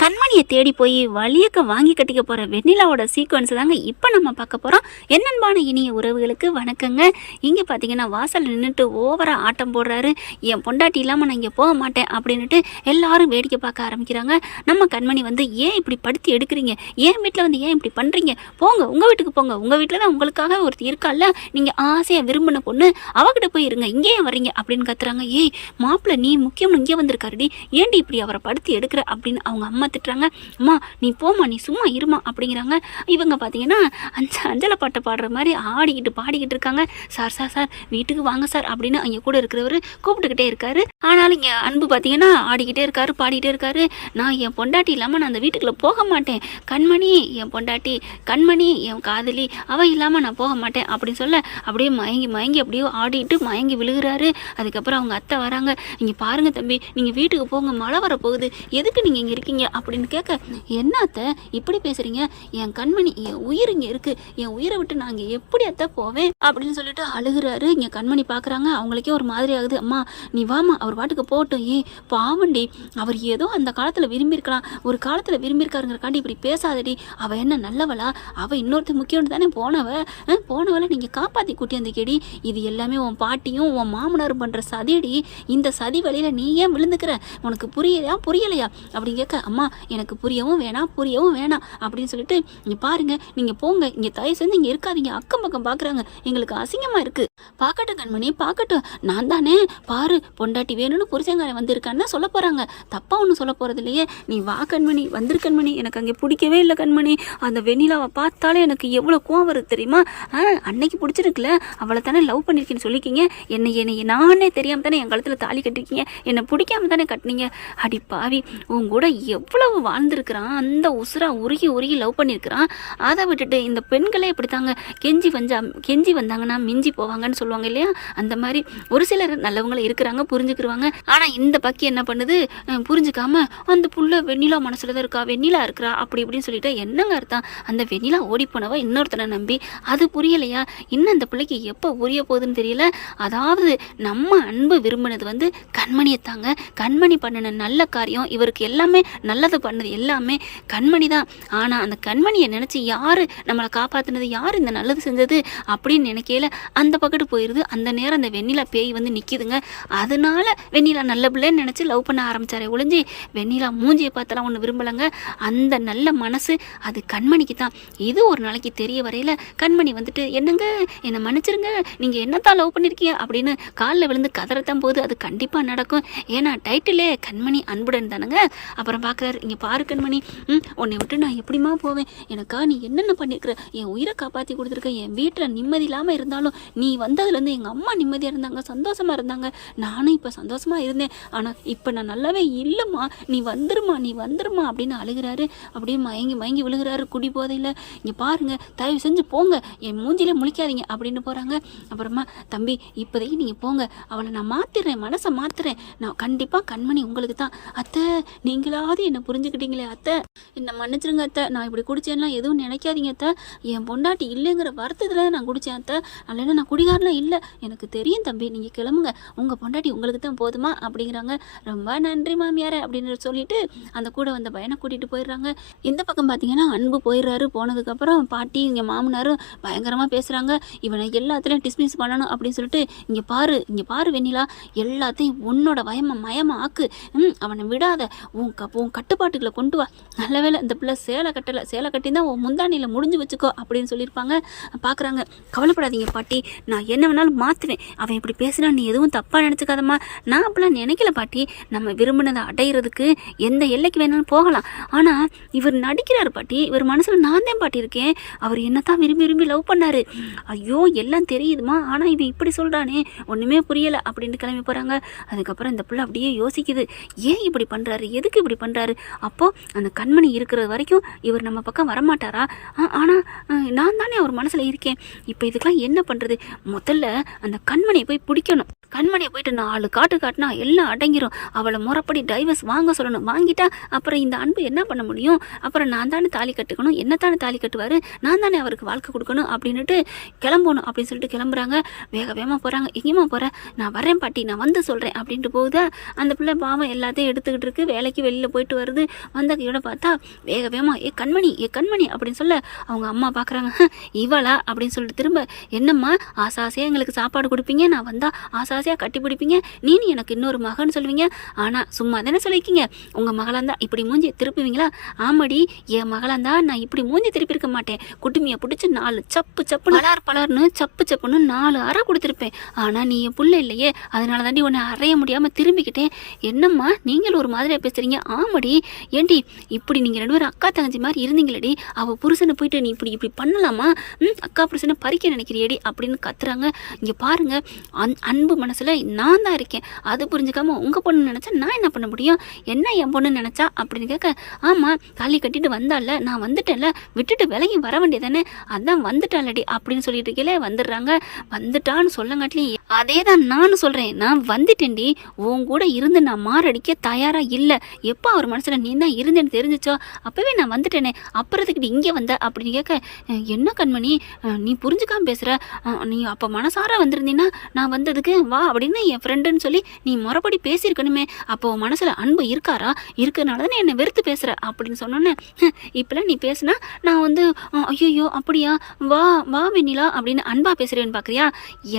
கண்மணியை தேடி போய் வலியக்க வாங்கி கட்டிக்க போகிற வெண்ணிலாவோட சீக்வன்ஸ் தாங்க இப்போ நம்ம பார்க்க போகிறோம். என்னன்பான இனிய உறவுகளுக்கு வணக்கங்க. இங்கே பார்த்தீங்கன்னா வாசல் நின்றுட்டு ஓவராக ஆட்டம் போடுறாரு. என் பொண்டாட்டி இல்லாமல் நான் இங்கே போக மாட்டேன் அப்படின்ட்டு எல்லாரும் வேடிக்கை பார்க்க ஆரம்பிக்கிறாங்க. நம்ம கண்மணி வந்து ஏன் இப்படி படுத்தி எடுக்கிறீங்க, என் வீட்டில் வந்து ஏன் இப்படி பண்ணுறீங்க, போங்க உங்கள் வீட்டுக்கு போங்க, உங்கள் வீட்டில் தான் உங்களுக்காக ஒருத்தர் இருக்கால, நீங்கள் ஆசையாக விரும்பின பொண்ணு, அவகிட்ட போய் இருங்க, இங்கேயே வர்றீங்க அப்படின்னு கத்துறாங்க. ஏய் மாப்பிள்ளை நீ முக்கியம்னு இங்கே வந்திருக்காருடி, ஏண்டி இப்படி அவரை படுத்தி எடுக்கிற அப்படின்னு அவங்க அம்மா திட்டுறாங்க. அம்மா நீ போமா, நீ சும்மா இருமா அப்படிங்கிறாங்க. இவங்க பார்த்தீங்கன்னா அஞ்சலை பாட்டை பாடுற மாதிரி ஆடிக்கிட்டு பாடிக்கிட்டு இருக்காங்க. சார் சார் சார் வீட்டுக்கு வாங்க சார் அப்படின்னு அங்கே கூட இருக்கிறவர் கூப்பிட்டுக்கிட்டே இருக்காரு. ஆனாலும் இங்கே அன்பு பார்த்தீங்கன்னா ஆடிக்கிட்டே இருக்காரு, பாடிக்கிட்டே இருக்காரு. நான் என் பொண்டாட்டி இல்லாமல் நான் அந்த வீட்டுக்குள்ளே போக மாட்டேன், கண்மணி என் பொண்டாட்டி, கண்மணி என் காதலி, அவள் இல்லாமல் நான் போக மாட்டேன் அப்படின்னு சொல்ல அப்படியே மயங்கி மயங்கி அப்படியே ஆடிட்டு மயங்கி விழுகிறாரு. அதுக்கப்புறம் அவங்க அத்தை வராங்க. இங்கே பாருங்கள் தம்பி, நீங்கள் வீட்டுக்கு போங்க, மழை வரப்போகுது, எதுக்கு நீங்கள் இங்கே இருக்கீங்க அப்படின்னு கேட்க, என்ன அத்தை இப்படி பேசுறீங்க, என் கண்மணி என் உயிர் இங்கே இருக்கு, என் உயிரை விட்டு நான் இங்கே எப்படி அத்தை போவேன் அப்படின்னு சொல்லிட்டு அழுகிறாரு. இங்கே கண்மணி பார்க்குறாங்க. அவங்களுக்கே ஒரு மாதிரி ஆகுது. அம்மா நீ வாமா, அவர் பாட்டுக்கு போகட்டும், பாவண்டி, அவர் ஏதோ அந்த காலத்தில் விரும்பியிருக்கலாம், ஒரு காலத்தில் விரும்பியிருக்காருங்கிறக்காண்டி இப்படி பேசாதடி, அவள் என்ன நல்லவளா, அவள் இன்னொருத்த முக்கியம் தானே போனவளை நீங்கள் காப்பாற்றி கூட்டி அந்த கேடி, இது எல்லாமே உன் பாட்டியும் உன் மாமனாரும் பண்ணுற சதியடி, இந்த சதி வழியில் நீ ஏன் விழுந்துக்கிற, உனக்கு புரியலையா அப்படின்னு கேட்க, அம்மா எனக்கு புரியவும் வேணாம் அப்படின்னு சொல்லிட்டு, இங்கே பாருங்க நீங்கள் போங்க, இங்கே தயவு செஞ்சு இங்கே இருக்காதீங்க, அக்கம் பக்கம் பார்க்குறாங்க, எங்களுக்கு அசிங்கமாக இருக்குது, பார்க்கட்டும் கண்மணி பார்க்கட்டும், நான் தானே பாரு பொண்டாட்டி வேணும்னு புருஷங்காரன் வந்திருக்கான்னு சொல்ல போகிறாங்க, தப்பாக ஒன்றும் சொல்ல போகிறது இல்லையே, நீ வா கண்மணி, வந்துரு கண்மணி, எனக்கு அங்கே பிடிக்கவே இல்லை கண்மணி, அந்த வெண்ணிலாவை பார்த்தாலே எனக்கு எவ்வளோ கோவம் வருது தெரியுமா, அன்னைக்கு பிடிச்சிருக்குல்ல, அவளை தானே லவ் பண்ணியிருக்கேன்னு சொல்லிக்கிங்க, என்னை நானே தெரியாமல் தானே என் கழுத்தில் தாலி கட்டிருக்கீங்க, என்னை பிடிக்காம தானே கட்டினீங்க, அடி பாவி உன் கூட எவ்வளவு வாழ்ந்துருக்கிறான், அந்த உசுரா உருகி லவ் பண்ணியிருக்கிறான், அதை விட்டுட்டு இந்த பெண்களே இப்படித்தாங்க கெஞ்சி வந்தாங்கன்னா மிஞ்சி போவாங்கன்னு சொல்லுவாங்க இல்லையா, அந்த மாதிரி ஒரு சிலர் நல்லவங்களும் இருக்கிறாங்க, புரிஞ்சுக்கிடுவாங்க. ஆனால் இந்த பக்கி என்ன பண்ணுது, புரிஞ்சுக்காம அந்த புள்ள வெண்ணிலா மனசுல தான் இருக்கா, வெண்ணிலா இருக்கிறா அப்படி இப்படின்னு சொல்லிட்டு, என்னங்க அர்த்தம், அந்த வெண்ணிலா ஓடி போனவ இன்னொருத்தனை நம்பி, அது புரியலையா, இன்னும் அந்த பிள்ளைக்கு எப்போ புரிய போகுதுன்னு தெரியல. அதாவது நம்ம அன்பு விரும்பினது வந்து கண்மணியை தாங்க, கண்மணி பண்ணின நல்ல காரியம், இவருக்கு எல்லாமே நல்லது பண்ணது எல்லாமே கண்மணி தான். ஆனால் அந்த கண்மணியை நினச்சி யார் நம்மளை காப்பாற்றினது, யார் இந்த நல்லது செஞ்சது அப்படின்னு நினைக்கையில அந்த பக்கத்து போயிடுது. அந்த நேரம் அந்த வெண்ணிலா பேய் வந்து நிற்கிதுங்க. அதனால வெண்ணிலா நல்ல பிள்ளைன்னு நினச்சி லவ் பண்ண ஆரம்பித்தாரே ஒழிஞ்சு வெண்ணிலா மூஞ்சியை பார்த்தலாம் ஒன்று விரும்பலைங்க. அந்த நல்ல மனசு அது கண்மணிக்கு தான். இது ஒரு நாளைக்கு தெரிய வரையில் கண்மணி வந்துட்டு, என்னங்க என்னை மன்னிச்சிருங்க, நீங்கள் என்னத்தான் லவ் பண்ணியிருக்கீங்க அப்படின்னு காலில் விழுந்து கதறத்தான் போது அது கண்டிப்பாக நடக்கும். ஏன்னா டைட்டிலே கண்மணி அன்புடன் தானுங்க. அப்புறம் பார்க்குறாரு, இங்கே பாரு கண்மணி, உன்னை விட்டு நான் எப்படிமா போவேன், எனக்கா நீ என்னென்ன பண்ணியிருக்கிற, என் உயிரை காப்பாற்றி கொடுத்துருக்க, என் வீட்டில் நிம்மதி இல்லாமல் இருந்தாலும் நீ வந்ததுலேருந்து எங்கள் அம்மா நிம்மதியாக இருந்தாங்க, சந்தோஷமாக இருந்தாங்க, நானும் இப்போ சந்தோஷமாக இருந்தேன், ஆனால் இப்போ நான் நல்லாவே இல்லைம்மா, நீ வந்துருமா அப்படின்னு அழுகிறாரு. அப்படியே மயங்கி விழுகிறாரு குடி போதையில். இங்கே பாருங்க தயவு செஞ்சு போங்க, என் மூஞ்சிலே முழிக்காதீங்க அப்படின்னு போகிறாங்க. அப்புறமா தம்பி இப்போதைக்கு நீங்கள் போங்க, அவளை நான் மாற்றிடுறேன், மனசை மாற்றுறேன், நான் கண்டிப்பாக கண்மணி உங்களுக்கு தான். அத்தை நீங்களாவது என்னை புரிஞ்சுக்கிட்டீங்களே அத்தை, என்னை மன்னிச்சிருங்க அத்தை, நான் இப்படி குடித்தேன்னா எதுவும் நினைக்காதீங்க அத்தை, என் பொண்டாட்டி இல்லைங்கிற வருத்தத்தில் நான் குடித்தேன் அத்தை, இல்லைன்னா நான் குடிகாரலாம் இல்லை, எனக்கு தெரியும் தம்பி, நீங்கள் கிளம்புங்க, உங்கள் பொண்டாட்டி உங்களுக்கு தான் போதுமா அப்படிங்கிறாங்க. ரொம்ப நன்றி மாமியார அப்படின்னு சொல்லிட்டு அந்த கூட வந்த பையனை கூட்டிகிட்டு போயிடுறாங்க. இந்த பக்கம் பார்த்தீங்கன்னா அன்பு போயிடுறாரு. போனதுக்கப்புறம் பாட்டி இங்கே மாமனாரும் பயங்கரமாக பேசுகிறாங்க, இவனை எல்லாத்துலேயும் டிஸ்மிஸ் பண்ணணும் அப்படின்னு சொல்லிட்டு, இங்கே பாரு வெண்ணிலா, எல்லாத்தையும் உன்னோட மயமா ஆக்கு, அவனை விடாத, உன் கட்டுப்பாட்டுகளை கொண்டு வா, நல்ல வேலை இந்த பிள்ளை சேலை கட்டி தான் உன் முந்தானியில் முடிஞ்சு வச்சுக்கோ அப்படின்னு சொல்லியிருப்பாங்க. பார்க்குறாங்க, கவலைப்படாதீங்க பாட்டி, நான் என்ன வேணாலும் மாற்றுவேன், அவன் இப்படி பேசுனா நீ எதுவும் தப்பாக நினச்சிக்காதம்மா, நான் அப்படிலாம் நினைக்கல பாட்டி, நம்ம விரும்பினதை அடையிறதுக்கு எந்த எல்லைக்கு வேணாலும் போகலாம், ஆனால் இவர் நடிக்கிறார் பாட்டி, இவர் மனசில் நான் தான் பாட்டி இருக்கேன், அவர் என்ன தான் விரும்பி லவ் பண்ணார், ஐயோ எல்லாம் தெரியுதுமா, ஆனால் இவன் இப்படி சொல்கிறானே ஒன்றுமே புரியலை அப்படின்ட்டு கிளம்பி போகிறாங்க. அதுக்கப்புறம் இந்த பிள்ளை அப்படியே யோசிக்குது, ஏன் இப்படி பண்ணுறாரு, எதுக்கு இப்படி பண்ணுறாரு, அப்போது அந்த கண்மணி இருக்கிற வரைக்கும் இவர் நம்ம பக்கம் வரமாட்டாரா, ஆனால் நான் தானே அவர் மனசில் இருக்கேன், இப்போ இதுக்கெல்லாம் என்ன பண்ணுறது, முதல்ல அந்த கண்மணியை போய் பிடிக்கணும், கண்மணியை போயிட்டு 4 காட்டு காட்டினா எல்லாம் அடங்கிரும், அவளை முறைப்படி டைவர்ஸ் வாங்க சொல்லணும், வாங்கிட்டா அப்புறம் இந்த அன்பு என்ன பண்ண முடியும், அப்புறம் நான் தானே தாலி கட்டுக்கணும், என்ன தானே தாலி கட்டுவார், நான் தானே அவருக்கு வாழ்க்கை கொடுக்கணும் அப்படின்னுட்டு கிளம்பணும் அப்படின்னு சொல்லிட்டு கிளம்புறாங்க. வேகமாக போகிறாங்க. எங்கேயுமா போகிறேன், நான் வரேன் பாட்டி, நான் வந்து சொல்கிறேன் அப்படின்ட்டு போகுதா. அந்த பிள்ளை பாவம் எல்லாத்தையும் எடுத்துக்கிட்டு இருக்கு, வேலைக்கு வெளியில் போயிட்டு வருது. வருது. வந்த கையோட பார்த்தா வேக வேகமாக ஏ கண்மணி அப்படின்னு சொல்ல அவங்க அம்மா பார்க்குறாங்க. இவளா அப்படின்னு சொல்லிட்டு திரும்ப, என்னம்மா ஆசாசையாக எங்களுக்கு சாப்பாடு கொடுப்பீங்க, நான் வந்தால் ஆசாசையாக கட்டி பிடிப்பீங்க, நீனு எனக்கு இன்னொரு மகன் சொல்லுவீங்க, ஆனால் சும்மா தானே சொல்லியிருக்கீங்க, உங்கள் மகளாக இருந்தால் இப்படி மூஞ்சி திருப்புவீங்களா? ஆமாடி, என் மகளாக இருந்தால் நான் இப்படி மூஞ்சி திருப்பியிருக்க மாட்டேன். குட்டுமியை பிடிச்சி 4 சப்பு சப்பு பலர்னு சப்பு சப்புன்னு 4 அறை கொடுத்துருப்பேன். ஆனால் நீ என் புள்ள இல்லையே, அதனால தாண்டி உன்னை அறைய முடியாமல் திரும்பிக்கிட்டேன். என்னம்மா நீங்களும் ஒரு மாதிரியாக பேசுகிறீங்க? ஆமாடி, ஏண்டி இப்படி நீங்கள் 2 பேரும் அக்கா தங்கச்சி மாதிரி இருந்தீங்களடி, அவள் புருஷனை போயிட்டு நீ இப்படி பண்ணலாமா? அக்கா புருஷனை பறிக்க நினைக்கிறியடி அப்படின்னு கத்துறாங்க. இங்கே பாருங்க, அன்பு மனசில் நான் தான் இருக்கேன், அது புரிஞ்சுக்காம உங்கள் பொண்ணு நினச்சா நான் என்ன பண்ண முடியும்? என்ன என் பொண்ணு நினச்சா அப்படின்னு கேட்க, ஆமாம் தாலி கட்டிட்டு வந்தால, நான் வந்துட்டேன்ல, விட்டுட்டு விலகி வர வேண்டியதானே, அதான் வந்துட்டாலடி அப்படின்னு சொல்லிட்டு இருக்கீங்களே. வந்துடுறாங்க. வந்துட்டான்னு சொல்லங்காட்டிலையும் அதே தான் நானும் சொல்கிறேன், நான் வந்துட்டேன்டி, உன் கூட இருந்து நான் மாரடிக்க தயாராக இல்லை. எப்போ அவர் மனசில் நீ தான் இருந்தேன்னு தெரிஞ்சிச்சோ அப்போவே நான் வந்துட்டேனே, அப்புறத்துக்கிட்ட இங்கே வந்த அப்படின்னு கேட்க, என்ன கண்மணி நீ புரிஞ்சுக்காம பேசுகிற, நீ அப்போ மனசார வந்திருந்தீன்னா நான் வந்ததுக்கு வா அப்படின்னு என் ஃப்ரெண்டுன்னு சொல்லி நீ முறைப்படி பேசியிருக்கணுமே, அப்போ மனசில் அன்பு இருக்காரா? இருக்கிறனால தானே என்னை வெறுத்து பேசுகிற அப்படின்னு சொன்னோன்னே, இப்போலாம் நீ பேசுனா நான் வந்து ஐயோ அப்படியா, வா வா வெண்ணிலா அப்படின்னு அன்பா பேசுகிறேன்னு பார்க்குறியா?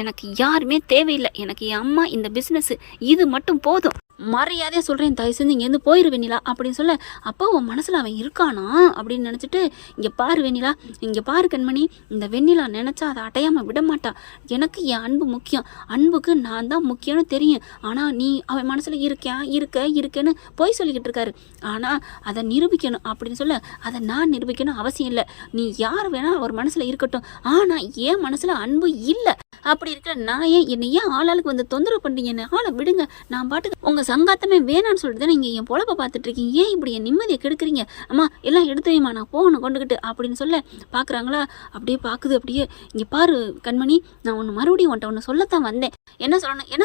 எனக்கு யாருமே தேவையில்லை, எனக்கு என் அம்மா, இந்த பிஸ்னஸ், இது மட்டும் போதும். மரியாதையாக சொல்கிறேன், தயவு செஞ்சு இங்கேருந்து போயிரு வெண்ணிலா அப்படின்னு சொல்ல, அப்போ உன் மனசில் அவன் இருக்கானா அப்படின்னு நினச்சிட்டு, இங்கே பாரு வெண்ணிலா, இங்கே பாரு கண்மணி, இந்த வெண்ணிலா நினச்சா அதை அடையாமல் விட மாட்டா. எனக்கு என் அன்பு முக்கியம், அன்புக்கு நான் தான் முக்கியம்னு தெரியும். ஆனால் நீ அவன் மனசில் இருக்கேன்னு போய் சொல்லிக்கிட்டு இருக்காரு. ஆனால் அதை நிரூபிக்கணும் அப்படின்னு சொல்ல, அதை நான் நிரூபிக்கணும் அவசியம் இல்லை, நீ யார் வேணால் அவர் மனசில் இருக்கட்டும், ஆனால் என் மனசில் அன்பு இல்லை. அப்படி இருக்கிற நான் என்னை ஏன் ஆளாளுக்கு வந்து தொந்தரவு பண்ணுறீங்க? என்னை ஆளை விடுங்க, நான் பாட்டுக்கு உங்கள் சங்காத்தமே வேணான்னு சொல்லிட்டு தான் நீங்கள் என் பொழப்பை பார்த்துட்டு இருக்கீங்க, ஏன் இப்படி என் நிம்மதியை கெடுக்குறீங்க? அம்மா எல்லாம் எடுத்து வைமா, நான் போகணும் கொண்டுக்கிட்டு அப்படின்னு சொல்ல பார்க்குறாங்களா? அப்படியே பார்க்குது. அப்படியே இங்கே பாரு கண்மணி, நான் ஒன்று மறுபடியும் ஒன்று சொல்லத்தான் வந்தேன். என்ன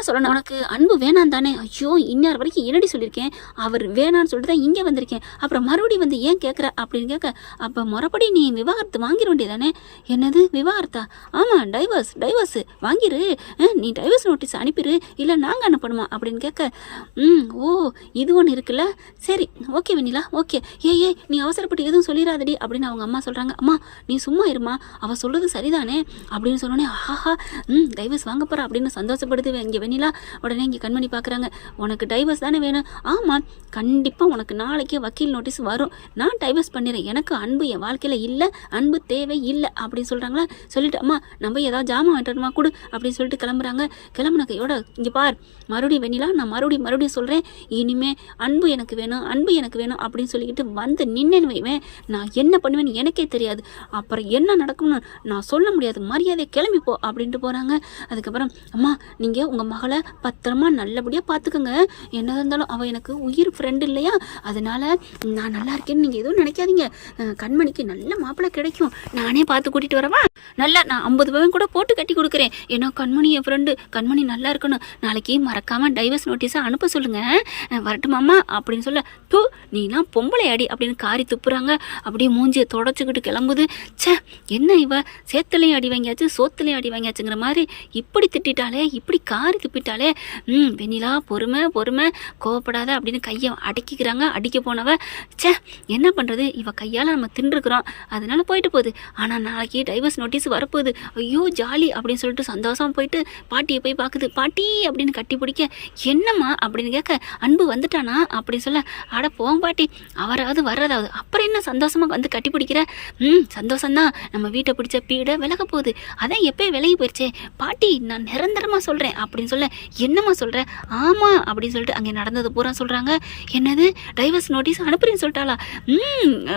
சொல்லணும் உனக்கு அன்பு வேணாம் தானே? ஐயோ இன்னார் வரைக்கும் என்னடி சொல்லியிருக்கேன், அவர் வேணான்னு சொல்லிட்டு தான் இங்கே வந்திருக்கேன், அப்புறம் மறுபடியும் வந்து ஏன் கேட்குற அப்படின்னு கேட்க, அப்போ முறைப்படி நீ விவாகரத்து வாங்கிட வேண்டியதானே? என்னது விவாகரத்தா? ஆமாம், டைவர்ஸ் வாங்கிரு, நீ டைவர்ஸ் நோட்டீஸ் அனுப்பிடு, இல்லை நாங்கள் அனுப்பணுமா அப்படின்னு கேட்க, ஓ இது ஒன்று இருக்குல்ல, சரி ஓகே வெண்ணிலா ஓகே, ஏய் நீ அவசரப்பட்டு எதுவும் சொல்லிடாதடி அப்படின்னு அவங்க அம்மா சொல்கிறாங்க. அம்மா நீ சும்மா இருமா, அவள் சொல்கிறது சரிதானே அப்படின்னு சொன்னோடனே, ஆஹா டைவர்ஸ் வாங்க போகிறா அப்படின்னு சந்தோஷப்படுது இங்கே வெண்ணிலா. உடனே இங்கே கண்மணி பார்க்குறாங்க, உனக்கு டைவர்ஸ் தானே வேணும்? ஆமாம் கண்டிப்பாக உனக்கு நாளைக்கே வக்கீல் நோட்டீஸ் வரும், நான் டைவர்ஸ் பண்ணிடுறேன், எனக்கு அன்பு என் வாழ்க்கையில் இல்லை, அன்பு தேவை இல்லை அப்படின்னு சொல்கிறாங்களா. சொல்லிட்டு அம்மா நம்ம ஏதாவது ஜாமான் வாங்கிட்டோமா கொடு அப்படின்னு சொல்லிட்டு கிளம்புறாங்க. கிளம்புன கையோட இங்கே பார் மறுபடியும் வெண்ணிலா, நான் மறுபடியும் சொல்கிறேன், இனிமே அன்பு எனக்கு வேணும் அப்படின்னு சொல்லிக்கிட்டு வந்து நின்னேன்னு வைவேன், நான் என்ன பண்ணுவேன்னு எனக்கே தெரியாது, அப்புறம் என்ன நடக்கும்னு நான் சொல்ல முடியாது, மரியாதை கிளம்பி போ அப்படின்ட்டு போகிறாங்க. அதுக்கப்புறம் அம்மா நீங்கள் உங்கள் மகளை பத்திரமா நல்லபடியாக பார்த்துக்கோங்க, என்ன இருந்தாலும் அவள் எனக்கு உயிர் ஃப்ரெண்டு இல்லையா, அதனால் நான் நல்லா இருக்கேன்னு நீங்கள் எதுவும் நினைக்காதீங்க, கண்மணிக்கு நல்ல மாப்பிள்ளை கிடைக்கும், நானே பார்த்து கூட்டிகிட்டு வரவா, நல்லா நான் 50 பவன் கூட போட்டு கட்டி கொடுக்குறேன், ஏன்னா கண்மணி என் ஃப்ரெண்டு, கண்மணி நல்லா இருக்கணும், நாளைக்கு மறக்காமல் டைவர்ஸ் நோட்டீஸை அனுப்ப சொல்லுங்கள், வரட்டுமாம்மா அப்படின்னு சொல்ல, தூ நீலாம் பொம்பளை அடி அப்படின்னு காரி துப்புறாங்க. அப்படியே மூஞ்சியை தொடச்சிக்கிட்டு கிளம்புது. சே என்ன இவ சேத்துலையும் அடி வாங்கியாச்சு சோத்துலையும் அடி வாங்கியாச்சுங்கிற மாதிரி இப்படி திட்டாலே, இப்படி காரி துப்பிட்டாலே. வெண்ணிலா பொறுமை கோவப்படாத அப்படின்னு கையை அடக்கிக்கிறாங்க. அடிக்க போனவ, சே என்ன பண்ணுறது, இவ கையால் நம்ம தின்றுக்கிறோம், அதனால போயிட்டு போகுது, ஆனால் நாளைக்கு டைவர்ஸ் நோட்டீஸ் வரப்போகுது, ஐயோ ஜாலி அப்படின்னு சொல்லிட்டு சந்தோஷம் போயிட்டு பாட்டியை போய் பார்க்குது. பாட்டி அப்படின்னு கட்டி பிடிக்க, என்னம்மா அப்படின்னு கேட்க, அன்பு வந்துட்டானா அப்படின்னு சொல்ல, அட போங்க பாட்டி, அவராவது வர்றதாவது, அப்புறம் என்ன சந்தோஷமாக வந்து கட்டி பிடிக்கிற, சந்தோஷம்தான், நம்ம வீட்டை பிடிச்ச பீடை விலக போகுது, அதான் எப்போயும் விலகி போயிடுச்சே பாட்டி, நான் நிரந்தரமாக சொல்கிறேன் அப்படின்னு சொல்ல, என்னம்மா சொல்கிற, ஆமாம் அப்படின்னு சொல்லிட்டு அங்கே நடந்தது பூரா சொல்கிறாங்க. என்னது டைவர்ஸ் நோட்டீஸ் அனுப்புறேன்னு சொல்லிட்டாளா?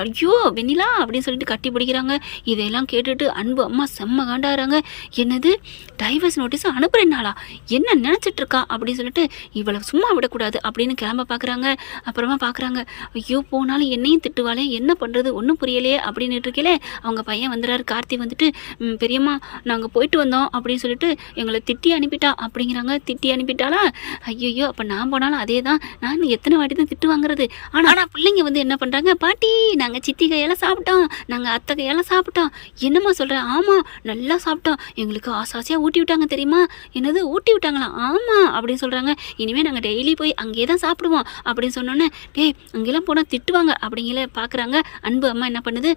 ஐயோ வெண்ணிலா அப்படின்னு சொல்லிட்டு கட்டி பிடிக்கிறாங்க. இதையெல்லாம் கேட்டுட்டு அன்பு அம்மா செம்ம காண்டாகிறாங்க. என்னது டைவர்ஸ் நோட்டீஸ் அனுப்புறேன்னாளா, என்ன நினச்சிட்டு இருக்கா அப்படின்னு சொல்லிட்டு இவளை சும்மா விடக்கூடாது அப்படின்னு கிளம்ப பார்க்குறாங்க. அப்புறமா பார்க்குறாங்க, ஐயோ போனாலும் என்னையும் திட்டுவாளே, என்ன பண்ணுறது ஒன்றும் புரியலையே அப்படின்னு இருக்கலே. அவங்க பையன் வந்துடுறாரு, கார்த்தி வந்துட்டு, பெரியம்மா நாங்கள் போயிட்டு வந்தோம் அப்படின்னு சொல்லிட்டு எங்களை திட்டி அனுப்பிட்டா அப்படிங்கிறாங்க. திட்டி அனுப்பிட்டாளா? ஐயோ அப்போ நான் போனாலும் அதே தான், நான் எத்தனை வாட்டி தான் திட்டு வாங்குறது. ஆனால் பிள்ளைங்க வந்து என்ன பண்ணுறாங்க, பாட்டி நாங்கள் சித்தி கையால் சாப்பிட்டோம், நாங்கள் அத்தை கையால் சாப்பிட்டோம், என்னம்மா சொல்கிறேன், ஆமாம் நல்லா சாப்பிட்டோம், எங்களுக்கு ஆசாசியாக ஊட்டி விட்டாங்க தெரியுமா. என்னது ஊட்டி விட்டாங்களா? ஆமாம் அப்படின்னு சொல்கிறாங்க. இனிமேல் நாங்கள் டெய்லி போய் அங்கேயே தான் சாப்பிடுவோம் அப்படின்னு சொன்னோன்னே, டேய் அங்கெல்லாம் போனால் திட்டுவாங்க அப்படிங்கிற பார்க்குறாங்க. அன்பு அம்மா என்ன பண்ணுது,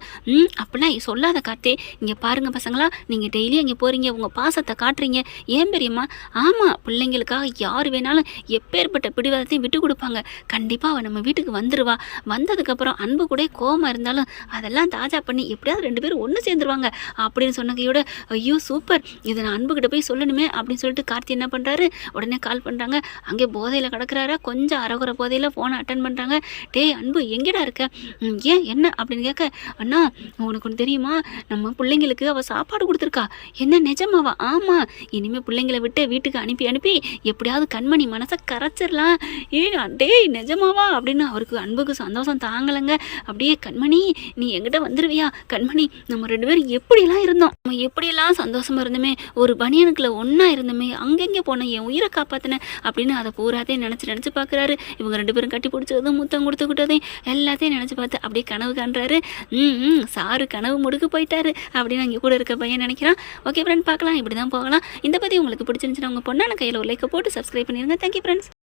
அப்படிலாம் சொல்லாத கார்த்தி, இங்கே பாருங்க பசங்களா, நீங்கள் டெய்லி அங்கே போகிறீங்க, உங்கள் பாசத்தை காட்டுறீங்க. ஏன் பெரியம்மா? ஆமாம், பிள்ளைங்களுக்காக யார் வேணாலும் எப்பேற்பட்ட பிடிவாதத்தையும் விட்டு கொடுப்பாங்க. கண்டிப்பாக அவள் நம்ம வீட்டுக்கு வந்துடுவா. வந்ததுக்கப்புறம் அன்பு கூட கோவமாக இருந்தாலும் அதெல்லாம் தாஜா பண்ணி எப்படியாவது 2 பேரும் ஒன்று சேர்ந்துருவாங்க அப்படின்னு சொன்னகையோட, ஐயோ சூப்பர், இதை நான் அன்புக்கிட்ட போய் சொல்லணுமே அப்படின்னு சொல்லிட்டு கார்த்தி என்ன பண்ணுறாரு, உடனே கால் பண்ணுறாங்க. அங்கே போதையில் கிடக்குறாரா, கொஞ்சம் அறகுற போதையில் ஃபோனை அட்டன் பண்ணுறாங்க. டேய் அன்பு எங்கேடா இருக்க? ஏன் என்ன அப்படின்னு கேட்க, அண்ணா உனக்கு ஒன்று தெரியுமா, நம்ம பிள்ளைங்களுக்கு அவள் சாப்பாடு கொடுத்துருக்கா. என்ன நிஜமாவா? ஆமாம், இனிமேல் பிள்ளைங்களை விட்டு வீட்டுக்கு அனுப்பி அனுப்பி எப்படியாவது கண்மணி மனசை கரைச்சிடலாம். டேய் நிஜமாவா அப்படின்னு அவருக்கு அன்புக்கு சந்தோஷம் தாங்கலைங்க. அப்படியே கண்மணி நீ எங்கிட்ட வந்துடுவியா கண்மணி, நம்ம 2 பேரும் எப்படியெல்லாம் இருந்தோம், நம்ம எப்படியெல்லாம் சந்தோஷமா இருந்தோமே, ஒரு பனியனுக்குள்ள ஒன்றா இருந்தோமே, அங்கங்கே போனேன், என் உயிரை காப்பாற்றினேன் அப்படின்னு அதை பூராத்தையும் நினச்சி பார்க்குறாரு. இவங்க 2 பேரும் கட்டி பிடிச்சதும் முத்தம் கொடுத்துக்கிட்டதையும் எல்லாத்தையும் நினச்சி பார்த்து அப்படியே கனவு காண்றாரு. சாரு கனவு முடுக்கு போயிட்டாரு அப்படின்னு அங்கே கூட இருக்க பையன் நினைக்கிறான். ஓகே ஃப்ரெண்ட், பார்க்கலாம், இப்படி தான் போகலாம். இந்த பற்றி உங்களுக்கு பிடிச்சிருந்துச்சுன்னா உங்கள் பொண்ணான கையில் ஒரு லைக்கை போட்டு சப்ஸ்கிரைப் பண்ணிடுங்க. Thank you friends.